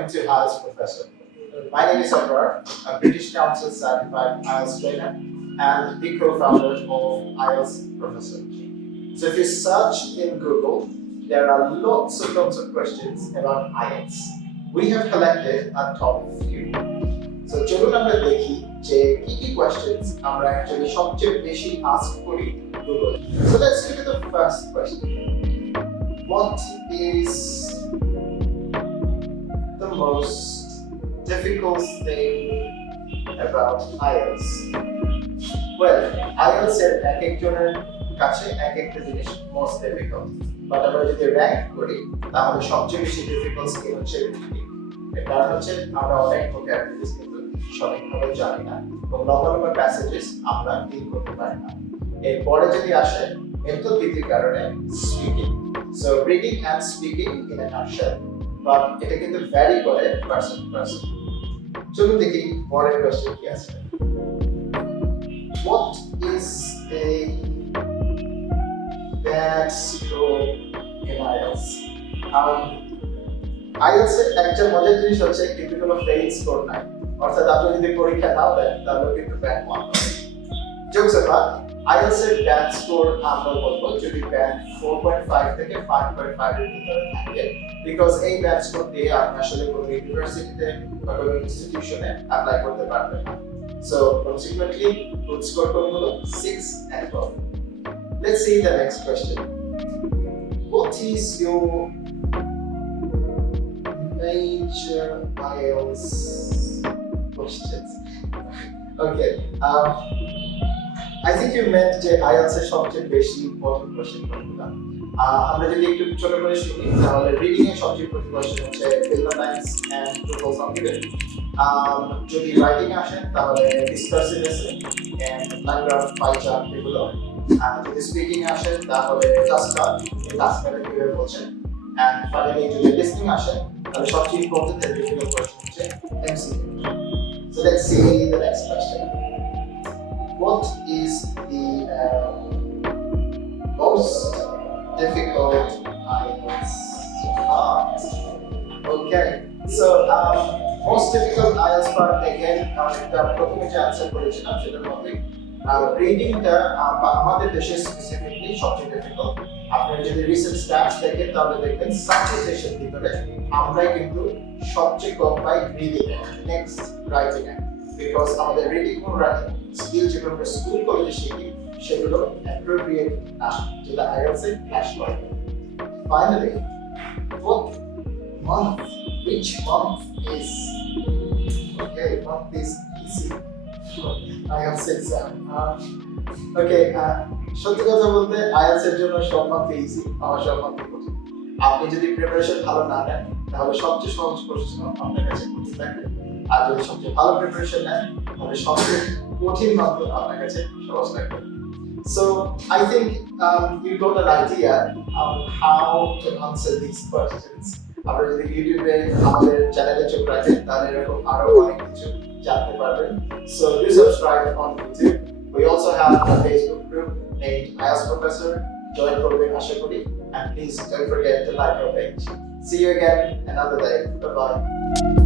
welcome to IELTS Professor. My name is Anwar, a British Council certified IELTS trainer and the co-founder of IELTS Professor. So if you search in Google, there are lots of questions about IELTS. We have collected a top few. So চলুন আমরা দেখি যে কি questions আমরা actually সবচেয়ে বেশি ask করি Google. So let's look at the first question. What is the most difficult thing about IELTS? Well, IELTS এর একজনের কাছে একটা জিনিস most difficult. But আমরা যদি rank করি তাহলে সবচেয়ে বেশি difficult skill হচ্ছে reading. এর কারণ হচ্ছে আমরা অনেক vocabularies কিন্তু সঠিকভাবে জানি না এবং লম্বা প্যাসেজেস আমরা ডিল করতে পারি না। এরপরে যদি আসে মেন্টাল ভিত্তির কারণে speaking. So reading and speaking in a nutshell, but এটা কিন্তু ভ্যারি করে পারসন টু পারসন। চলুন দেখি পরের কোশ্চেন কি আছে। What is a bad score in IELTS? IELTS এর একটা মজার জিনিস হচ্ছে কিন্তু কোনো ফেইল স্কোর নাই, অর্থাৎ আপনি যদি পরীক্ষা নাও দেন তাহলে কিন্তু ব্যাড মার্ক পাবেন। জোকস অ্যাপার্ট, IELTS এর ব্যাড স্কোর আমরা বলবো যদি ব্যান্ড 4.5 থেকে 5.5 এর ভিতরে থাকে, বিকজ এই ব্যাড স্কোর দিয়ে আপনি আসলে কোনো ইউনিভার্সিটিতে বা কোনো ইনস্টিটিউশনে অ্যাপ্লাই করতে পারবেন না। সো কনসিকুয়েন্টলি গুড স্কোর কোন হলো 6 and above. Let's see the next question. What is your major IELTS questions? Okay, I think you meant যে IELTS এর সবচেয়ে বেশি ইম্পর্টেন্ট কোশ্চেন কোনগুলো। আমরা যদি একটু ছোট করে শুনি তাহলে রিডিং এর সবচেয়ে ইম্পর্টেন্ট কোশ্চেন হচ্ছে fill the blanks and total sum-given. যদি রাইটিং আসে তাহলে discursiveness and line graph, pie chart এগুলো। যদি স্পিকিং আসে তাহলে task card, এই task card এর কিভাবে বলছেন। And finally যদি listening আসে তাহলে সবচেয়ে ইম্পর্টেন্ট এর ডিফিকাল্ট কোশ্চেন হচ্ছে MCQ. So let's see the next question. What is the most difficult IELTS part? Okay, so most difficult IELTS part again, প্রথমে যে আনসার করেছিলাম সেটার মধ্যে রিডিংটা আমাদের দেশে স্পেসিফিকলি সবচেয়ে ডিফিকাল্ট। আপনি যদি রিসেন্ট স্ট্যাটস দেখেন তাহলে দেখবেন সাবজেক্ট দেশের ভিতরে আমরাই কিন্তু সবচেয়ে কম পাই রিডিং এ, নেক্সট রাইটিং এ, বিকজ আমাদের রিডিং এবং রাইটিং স্কিল যেগুলো আমরা স্কুল কলেজে শিখি সেগুলো অ্যাপ্রোপ্রিয়েট না, যেটা IELTS এ ক্ল্যাশ করে। Finally, what month, which month is easy? IELTS exam. Okay, সত্যি কথা বলতে IELTS এর জন্য সব মান্থ ইজি, আমার সব মান্থ কঠিন। আপনি যদি প্রিপারেশন ভালো না নেন তাহলে সবচেয়ে সহজ প্রশ্ন আপনার কাছে কঠিন থাকবে, আর যদি সবচেয়ে ভালো প্রিপারেশন নেন তাহলে সবচেয়ে কঠিন মাত্র আপনার কাছে সহজ থাকবে। So I think you got an idea on how to answer these questions. আপনারা যদি ইউটিউবে আমাদের চ্যানেলে চোখ রাখেন তাহলে এরকম আরো অনেক কিছু জানতে পারবেন। So do subscribe on YouTube. We also have a Facebook group named IELTS Professor. Join করবেন আশা করি, and please don't forget to like our page. See you again another day. Bye bye.